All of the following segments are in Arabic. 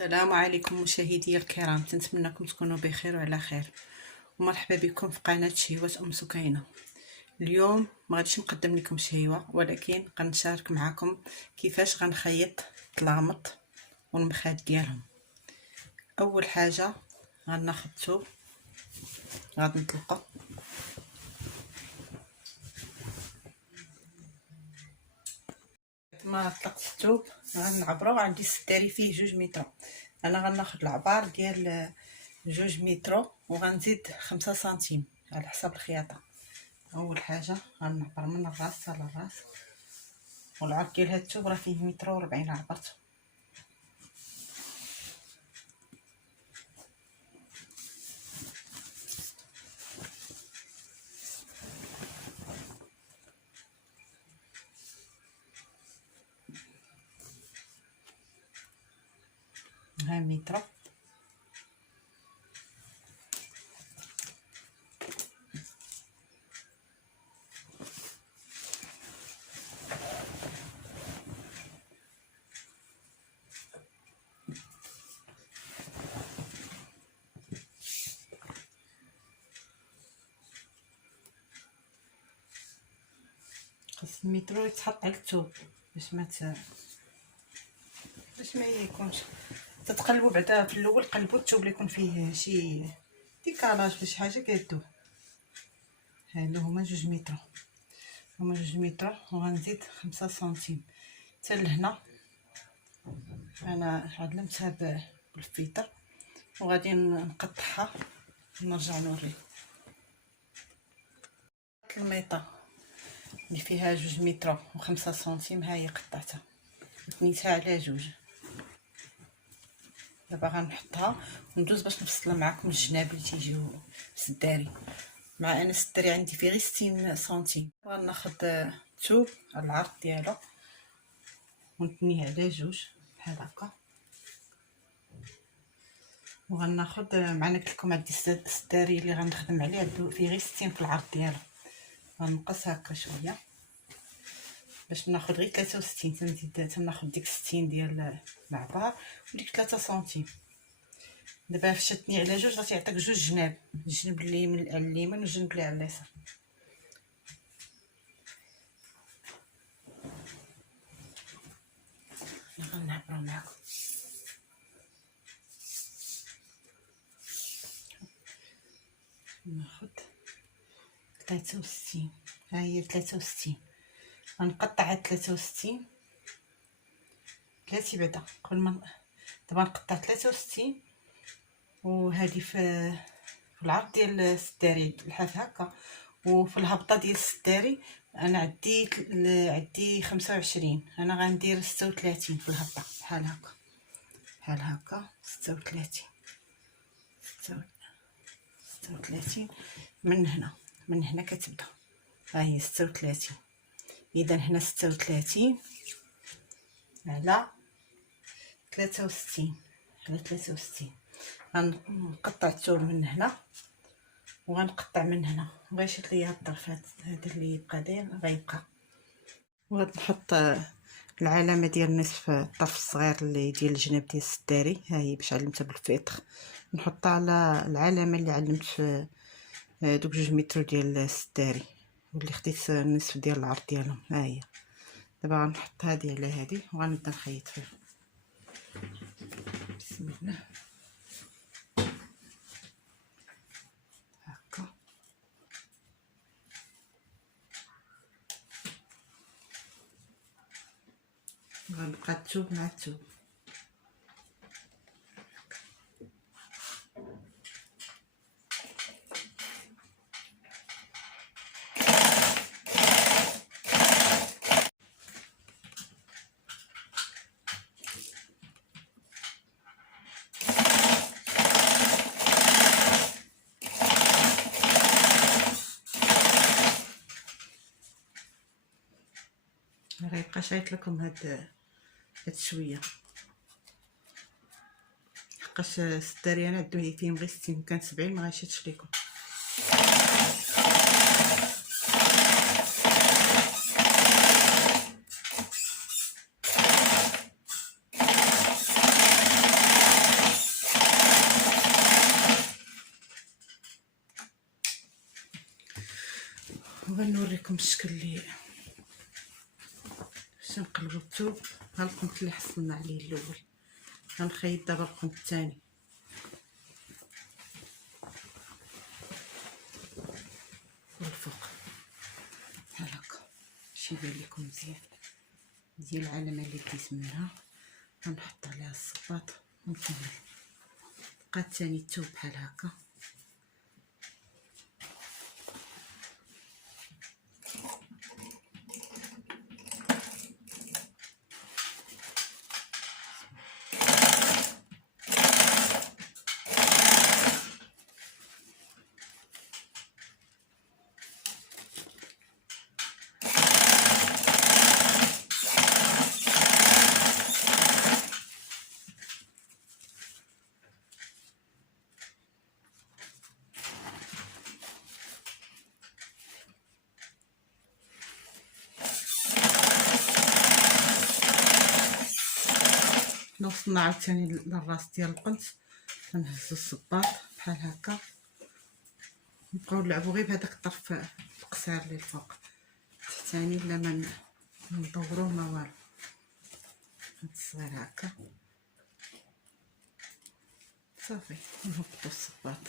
السلام عليكم مشاهدي الكرام، نتمنىكم تكونوا بخير وعلى خير، ومرحبا بكم في قناه شهيوات سكينه. اليوم ما غاديش نقدم لكم شهيوه، ولكن غنشارك معكم كيفاش غنخيط الطلامط والمخاد ديالهم. اول حاجه غناخذ الثوب، غادي نطلقه ما طلقت الثوب غنعبرو. عندي الستاري فيه 2 متر، انا غناخذ العبار ديال 2 متر وغنزيد 5 سنتيم على حسب الخياطه. اول حاجه غنعبر من الراس حتى للراس، والعرض ديال هاد الثوب راه فيه 1 متر و40 عبرت. ها متر خاص المترو يتحط على الثوب باش ما يكونش تتقلبوا. بعدا في الاول قلبوا الثوب اللي يكون فيه شي ديكالاج ولا شي حاجه كيدوب. هادو هما 2 متر، هما 2 متر وغنزيد 5 سنتيم حتى لهنا. انا علمتها بالفيتر وغادي نقطعها ونرجع نوري الميطه اللي فيها 2 متر و5 سنتيم. ها هي قطعتها وثنيتها على 2. دابا غنحطها وندوز باش نفصلها معكم الجناب اللي تيجيو في الداري. مع انا السداري عندي فيه غير 60 سنتيم. غناخذ الثوب على العرض ديالو ونثنيه على 2 بحال هكا، وغناخذ معنا قلت لكم عندي السداري اللي غنخدم عليه عنده فيه غير 60 في العرض ديالو. غنقص هكا شويه باش ناخذ غير 63، تنزيد تناخذ ديك 60 ديال العبار وديك 3 سنتيم. دابا فشتني على 2 غتعطيك 2 جناب، الجنب اليمين على اليمين والجنب اللي على اليسار. غنعبرو معكم ناخذ 63. ها هي 63 غنقطع على 63 بلاتي بعدا قبل ما دابا نقطع 63 وهذه في العرض ديال السداري الحاف هكا، وفي الهبطه ديال السداري انا عدي 25. انا غندير 36 في الهبطه بحال هكا بحال هكا 36 من هنا كتبدا. ها هي 36. اذا هنا 36 على 63 على 63. غنقطع الثوب من هنا وغنقطع من هنا، بغيت ليا الطرف هذا اللي يبقى داير غيبقى. وغادي نحط العلامه ديال نصف الطرف الصغير اللي ديال الجناب ديال السداري. ها هي باش علمتها بالفيتر نحطها على العلامه اللي علمت في دوك 2 متر ديال السداري واللي خديت النصف ديال العرض ديالهم. ها هي دابا غنحط هذه على هذه وغنبدا نخيط فيها. بسم الله هكا. غنبقى الثوب مع الثوب. غيبقى شايط لكم هاد شويه حقاش السداري انا عندي فيهم غير 60 كان 70 ما غيشدش لكم. وغنوريكم الشكل اللي باش نقلبو الثوب. ها القمت اللي حصلنا عليه الاول، غنخيط دابا القمت الثاني. والفوق بحال هكا باش يبان لكم مزيان. ديال العلامه اللي ديت منها غنحط عليها الصباط ونكمل. بقى الثاني الثوب بحال هكا. وصلنا عاوتاني للراس ديال القنت، غنهزو الصباط بحال هكا. نبقاو نلعبو غير بهداك الطرف القصير اللي الفوق التحتاني، بلا ما ندوروه ما والو. هاد الصغير هكا صافي. نهبطو الصباط.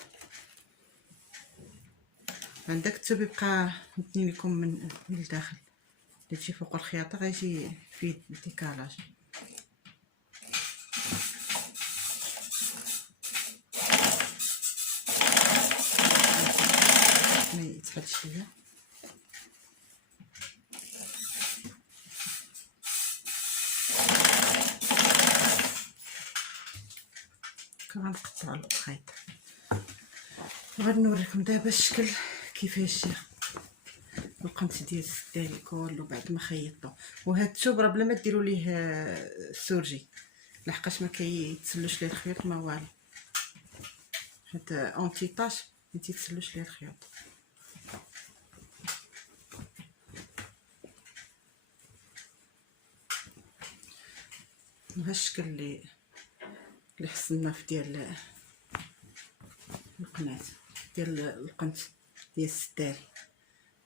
عندك الثوب يبقى متني لكم من الداخل، اللي تجي فوق الخياطه غيجي فيه ديكالاج. ما يتحلش ليا. غنقطعو الخيط. غنوريكم دابا الشكل كيفاش جا القمت ديال السداري كله بعد ما خيطتو. وهاد الثوب راه بلا ما ديروا ليه سورجي، لحقاش ما كيتسلوش ليه الخيوط ما والو. هاد اونتي طاش ما تيتسلوش ليه الخيوط. وها الشكل اللي حصلنا في ديال القناة ديال القنت ديال السداري.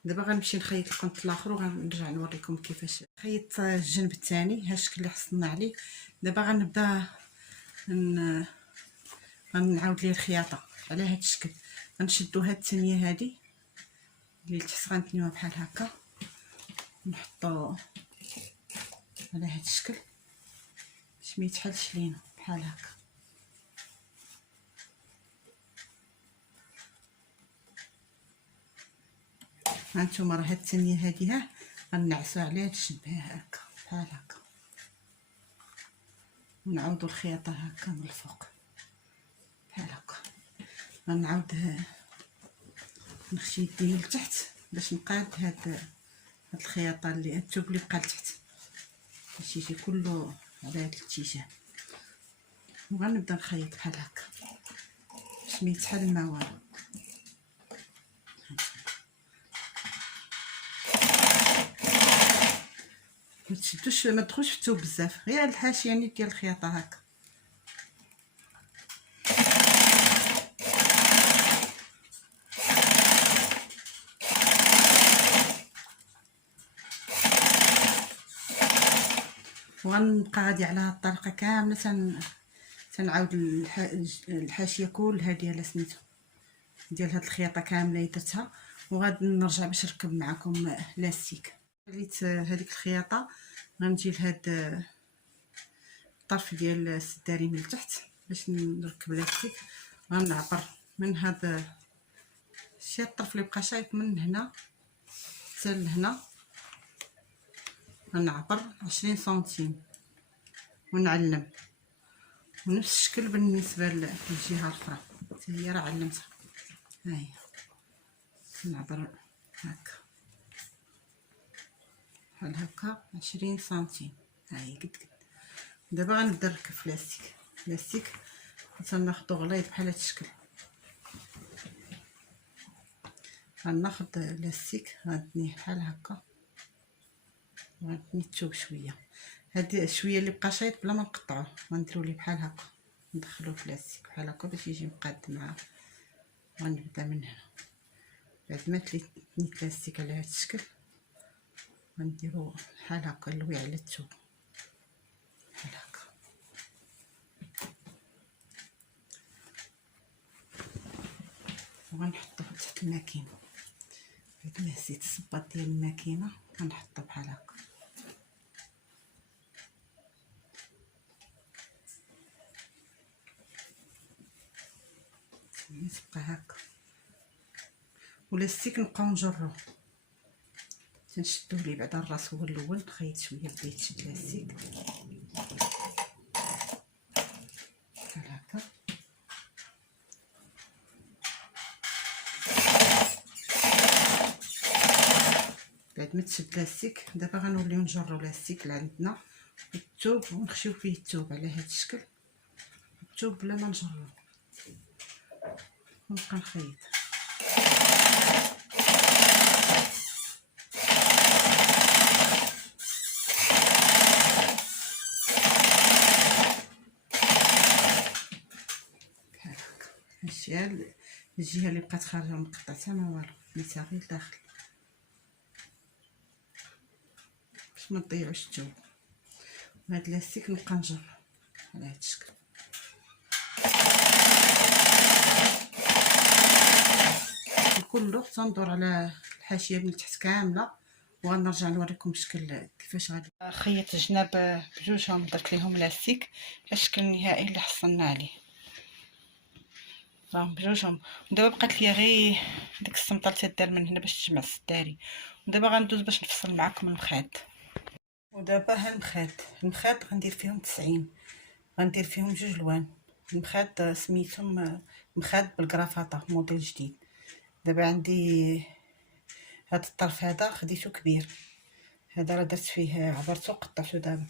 دابا غنمشي نخيط القنت الاخر وغنرجع نوريكم كيفاش خيطت الجنب الثاني. ها الشكل اللي حصلنا عليه. دابا غنبدا غنعاود ليه الخياطه على هذا الشكل. غنشدو هاد الثانيه هادي اللي تحت غنتنيوها بحال هكا، نحطو على هاد الشكل باش ما يتحلش لينا بحال هكا. هانتوما راه هاد الثانيه هادي ها غنعسو على هاد الجنب هكا بحال هكا، ونعاودو الخياطه هكا من الفوق بحال هكا. غنعاود نخشي يدي من التحت باش نقاد هاد الخياطه اللي الثوب اللي بقى لتحت باش يجي كله على هاد الاتجاه. وغنبدا نخيط بحال هكا باش ما يتحل ما والو. ما تشدوش ما تدخلوش في الثوب بزاف، غير الحاشيه يعني ديال الخياطه هكا. وغنبقى غادي على هاد الطريقه كامله تنعاود الحاشيه كلها ديال سميتو ديال هاد الخياطه كامله درتها. وغادي نرجع باش نركب معكم لاستيك. خليت هذيك الخياطه غنجي لهاد الطرف ديال السداري من التحت باش نركب لاستيك. غنعبر من هذا شي الطرف اللي بقى شايط من هنا حتى لهنا، غنعبر 20 سنتيم ونعلم. ونفس الشكل بالنسبه للجهه الاخرى حتى هي راه علمتها. ها هي كنعبر هكا بحال هكا 20 سنتيم. ها هي قد دابا غنبدا نركب في لاستيك تناخدو غليظ بحال هذا الشكل. غناخد لاستيك غنتنيه بحال هكا وغنتني الثوب شويه. هاد شويه اللي بقى شايط بلا ما نقطعوه غنديرو ليه بحال هكا، ندخلوه في لاستيك بحال هكا باش يجي مقاد معاه. غنبدا من هنا بعد ما تنيت لاستيك على هذا الشكل غنديرو بحال هكا نلوي على الثوب بحال هكا. وغنحطو تحت الماكينه. بعد ما هزيت الصباط ديال الماكينه غنحطو بحال هكا. تبقى هكا. ولاستيك نبقاو نجروه تنشدو ليه بعدا الراس هو الاول. نخيط شويه بديت نشد لاستيك بحال هكا. بعد ما تشد لاستيك دابا غنوليو نجرو لاستيك اللي عندنا الثوب ونخشيو فيه الثوب على هذا الشكل. الثوب بلا ما نجرو ونبقى نخيط. هادشي الجهه اللي بقات خارجه من القطع حتى ما والو، نيتها غير لداخل باش ما نضيعوش الثوب. وهاد لاستيك نبقى نجر على هاد الشكل. كله تندور على الحاشيه من تحت كامله وغنرجع نوريكم الشكل كيفاش غادي. خيط الجناب بجوجهم درت ليهم لاستيك الشكل النهائي اللي حصلنا عليه راهم بجوجهم. ودابا بقات ليا غير ديك السمطه اللي تدار من هنا باش تجمع السداري. ودابا غندوز باش نفصل معكم المخيط. ودابا ها المخيط غندير فيهم 90. غندير فيهم جوج لوان. المخيط سميتهم مخيط بالكرافطه موديل جديد. دابا عندي هاد الطرف هذا خديته كبير، هذا راه درت فيه عبرته قطعته. دابا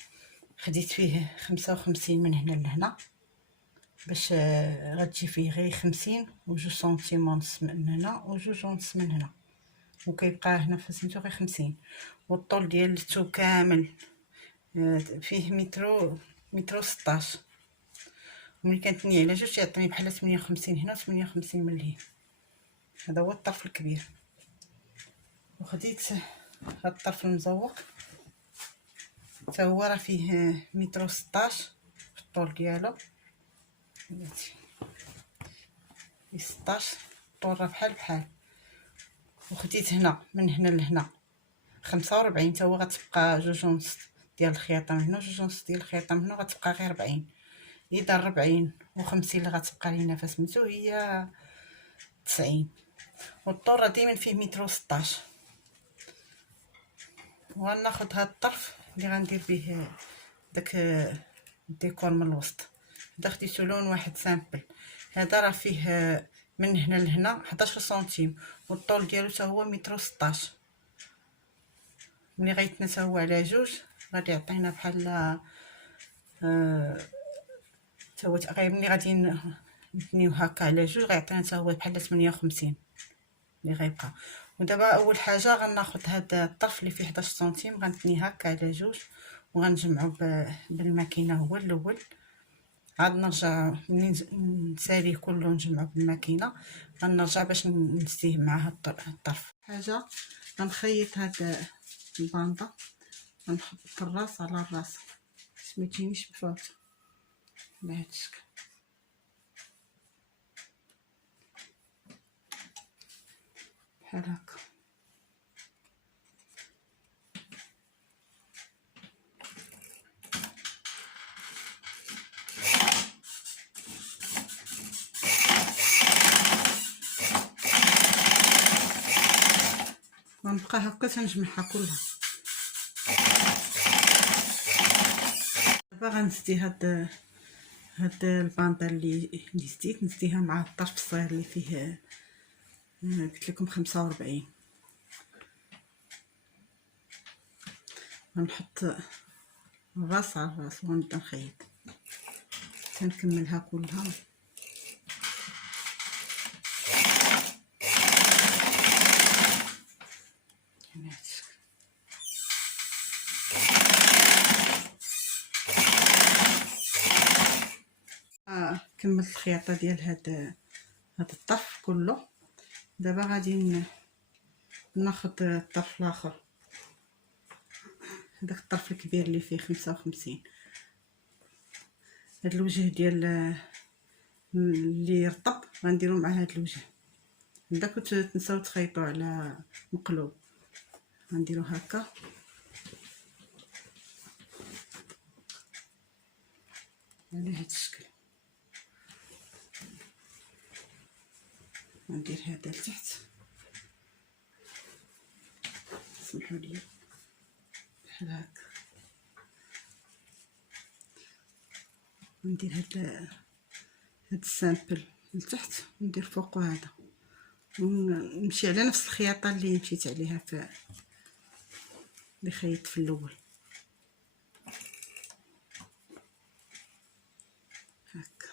خديت فيه 55 من هنا لهنا باش غتجي فيه غير 50 و2 سنتيم ونص من هنا و2 ونص من هنا، وكيبقى هنا في سميتو غير 50. والطول ديال الثوب كامل فيه متر 16. ملي كنتني على جوج يعطيني بحال 58 هنا و 58 من لهيه. هذا هو الطرف الكبير. وخديت هاد الطرف المزوق حتى هو راه فيه متر 16 في الطول ديالو. بلاتي 16 الطول راه بحال. وخديت هنا من هنا لهنا 45 حتى هو غتبقى جوج ونص ديال الخياطه من هنا وجوج ونص ديال الخياطه من هنا، غتبقى غير 40. اذا 40 و50 اللي غتبقى لينا فسميتو هي 90. والطول راه ديما فيه متر 16. وغناخد هاد الطرف اللي غندير به داك الديكور من الوسط. هذا خديتو لون واحد سامبل. هذا راه فيه من هنا لهنا 11 سنتيم والطول ديالو حتى هو متر 16. ملي غيتنا حتى هو على جوج غادي يعطينا بحال حتى هو غير ملي غادي نتنيو هكا على جوج غيعطينا حتى هو بحال 58 اللي غيبقى. ودابا اول حاجه غناخذ هذا الطرف اللي فيه 11 سنتيم غنتنيه هكا على جوج وغنجمعو بالماكينه هو الاول. عاد نرجع منين نساليه كله نجمعو بالماكينه غنرجع باش نسيه مع هاد الطرف. حاجه غنخيط هاد الباندا غنحط الراس على الراس باش ما تجينيش بفوت بهذا الشكل بحال هكا. غنبقى هكا تنجمعها كلها. دابا غنسدي هاد الباندا اللي زديت نسديها مع الطرف الصغير اللي فيه قلت لكم 45. غنحط الراس على الراس ونبدا نخيط تنكملها كلها. كملت الخياطه ديال هاد الطرف كله. دابا غادي ناخد الطرف الاخر، هذاك الطرف الكبير اللي فيه 55. هاد الوجه ديال اللي رطب غنديرو مع هاد الوجه. داك تنساو تخيطوا على مقلوب، غنديرو هكا على هاد الشكل. غندير هذا لتحت، سمحوا لي بحال هكا. ندير هاد السامبل لتحت وندير فوقو هذا، ونمشي على نفس الخياطه اللي مشيت عليها في اللي خيطت في الاول هكا.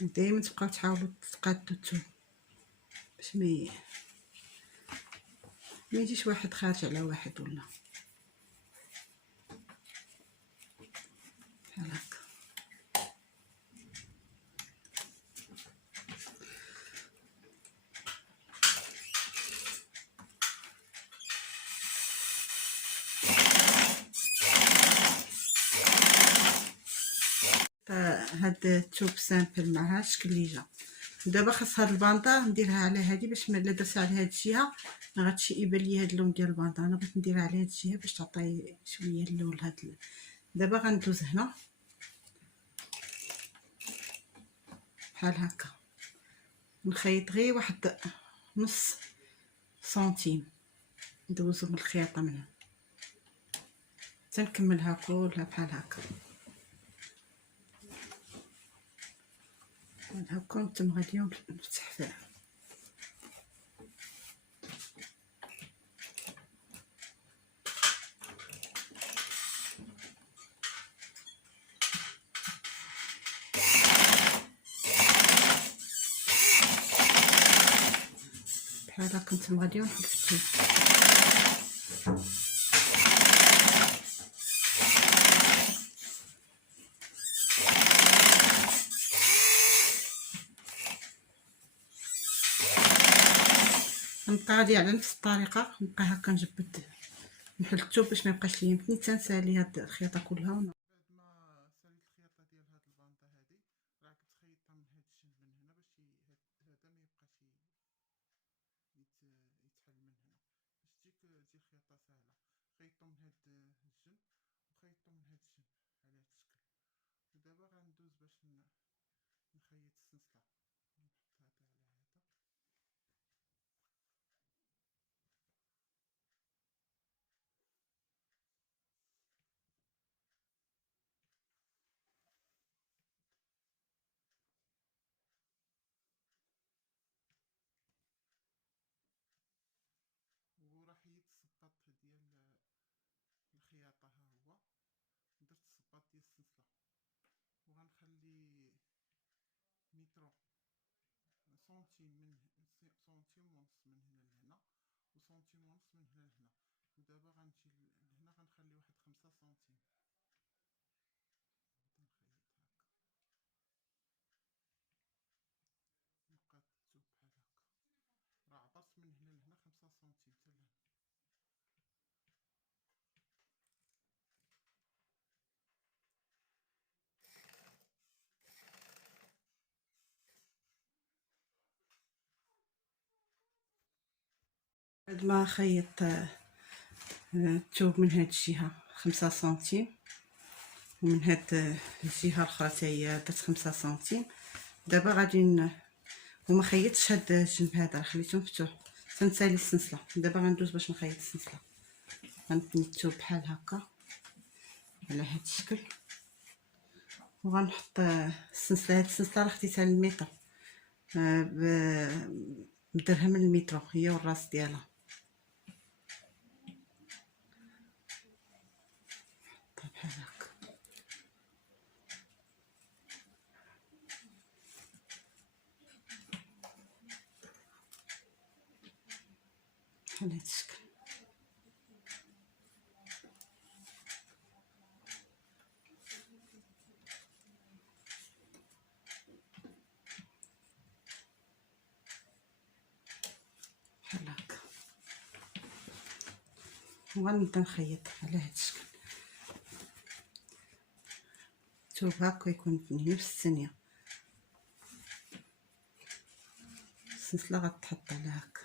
دائما تبقاو تحاولوا تقادوا الثوب باش ما يجيش واحد خارج على واحد ولا بحال هكا. هاد الثوب سامبل مع هاد الشكل اللي جا. دابا خاص هاد البانطا نديرها على هادي باش ملي درتها على هاد الجهه ما غاديش يبان لي هاد اللون ديال البانطا. انا بغيت نديرها على هاد الجهه باش تعطي شويه اللون لهاد دابا غندوز هنا بحال هكا، نخيط غير واحد نص سنتيم، ندوزو من الخياطه من هنا تنكملها كلها بحال هكا. هكا نتم غادي نفتح فيها بحال هكا. نتم غادي نحط الثوب نبقى غادي على نفس الطريقه، نبقى هكا نجبد نحل الثوب باش ما يبقاش لي يمكن تنسالي هاد الخياطه كلها. بعد ما ساليت الخياطه ديال هاد البانطه هادي راه كنت خيطتها من هاد الجنب من هنا باش هذا ما يبقاش يتحل من هنا، باش تجي خياطه سهله. خيطو من هاد الجنب وخيطو من هاد الجنب على هاد الشكل. ودابا غندوز باش نخيط السلسله. نحط هذا على هذا وراح يتصبط ديال الخياطه. ها هو درت الصباط ديال السلسله وغنخلي مترو سنتيم من سنتيم ونص من هنا لهنا وسنتيم ونص من هنا لهنا. ودابا غنجي لهنا غنخلي واحد 5 سنتيم. غنخيط هكا يبقى الثوب بحال هكا. راه عبرت من هنا لهنا 5 سنتيم حتى لهنا. بعد ما خيط الثوب من هاد الجهه 5 سنتيم ومن هاد الجهه الاخرى حتى هي درت 5 سنتيم. دابا غادي وما خيطتش هاد الجنب هذا، خليته مفتوح تنسالي السلسله. دابا غندوز باش نخيط السلسله. غنتني الثوب بحال هكا على هاد الشكل وغنحط السلسله. هاد السلسله راه خديتها للميطرو بدرهم المترو هي والراس ديالها. بحال هكا بحال هاد الشكل. وغنبدا نخيط على هاد الشكل. شوف هاكا يكون نفس الثانيه السلسله غتحط على هاكا.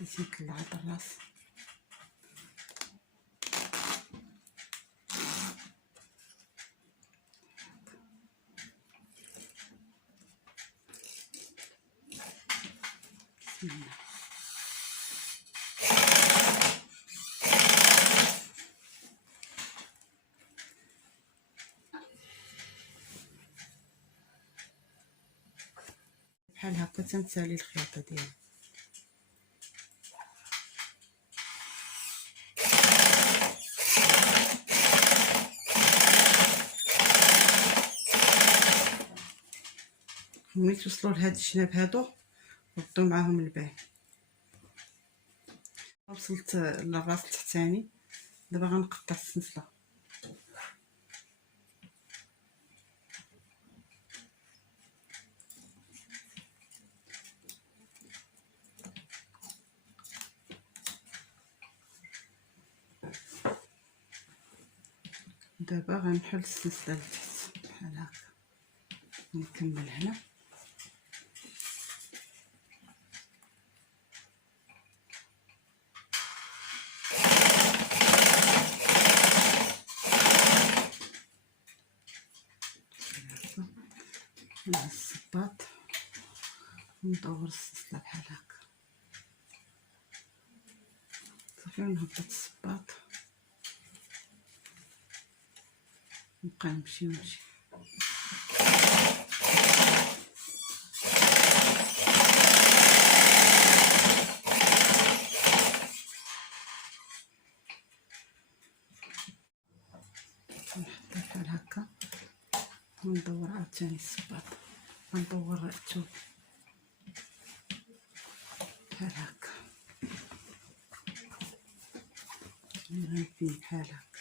باش نطلع هاد الراس بسم الله. بحال هكا تنسالي الخياطه ديالي. ملي توصلوا لهاد الجناب هادو ردوا معاهم الباقي. وصلت للراس التحتاني، دابا غنقطع السلسله. دابا غنحل السلسله لتحت بحال هكا، نكمل هنا. مع الصباط ندور السلسله بحال هكا صافي، ونهبط الصباط نبقى نمشي ونمشي. نحطها بحال هكا وندور عاوتاني الصباط، غندور الثوب بحال هكا، غنبني بحال هكا.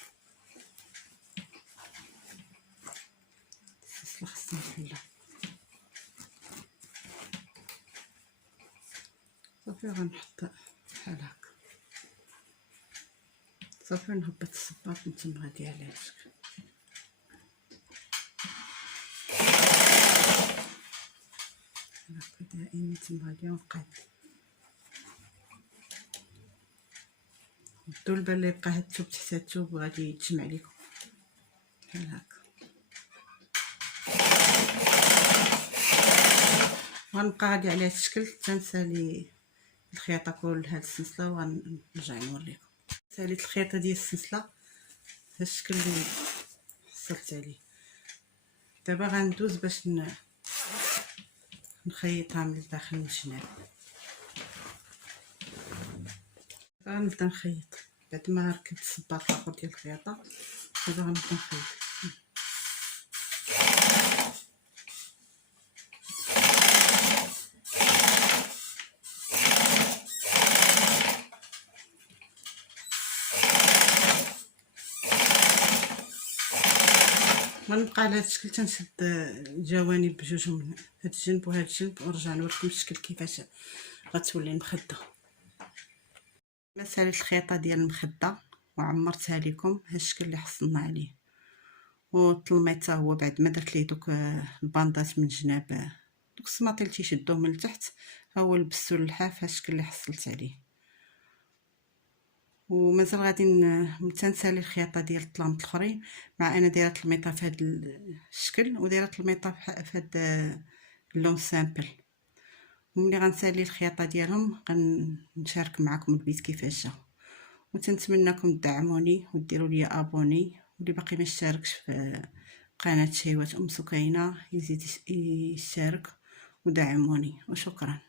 السلسله خصها نحلها صافي، غنحط بحال هكا صافي، نهبط الصباط من تما غادي على هاد الشكل. هكا دائما تما غادي نقاد. ردوا البال اللي يبقى هاد الثوب تحت هاد الثوب وغادي يتجمع لكم بحال هكا. غنبقى غادي على هاد الشكل تنسالي الخياطه كل هاد السلسله، وغنرجع نوريكم. ساليت الخياطه ديال السلسله هاد الشكل اللي حصلت عليه. دابا غندوز باش نخيطها من الداخل من الجناب. غنبدا نخيط بعد ما ركبت الصباط الاخر ديال الخياطه. دابا غنبدا نخيط. غنبقى على هاد الشكل تنشد الجوانب بجوج من هاد الجنب وهاد الجنب، ونرجع نوريكم الشكل كيفاش غتولي المخده. ما ساليت الخياطه ديال المخده وعمرتها لكم هاد الشكل اللي حصلنا عليه، والطلميط حتى هو بعد ما درت ليه دوك الباندات من الجناب، دوك السماطيل تيشدوه من التحت، ها هو لبستو اللحاف هاد الشكل اللي حصلت عليه. ومازال غادي تنسالي الخياطه ديال الطلامط الاخرين، مع انا دايره طلميطه في هذا الشكل ودايره طلميطه في هذا اللون سامبل. وملي غنسالي الخياطه ديالهم غنشارك معكم البيت كيفاش جا. وتنتمنىكم تدعموني وديروا لي ابوني، واللي باقي ما اشتركش في قناه شهيوات سكينه يزيد يشترك ودعموني، وشكرا.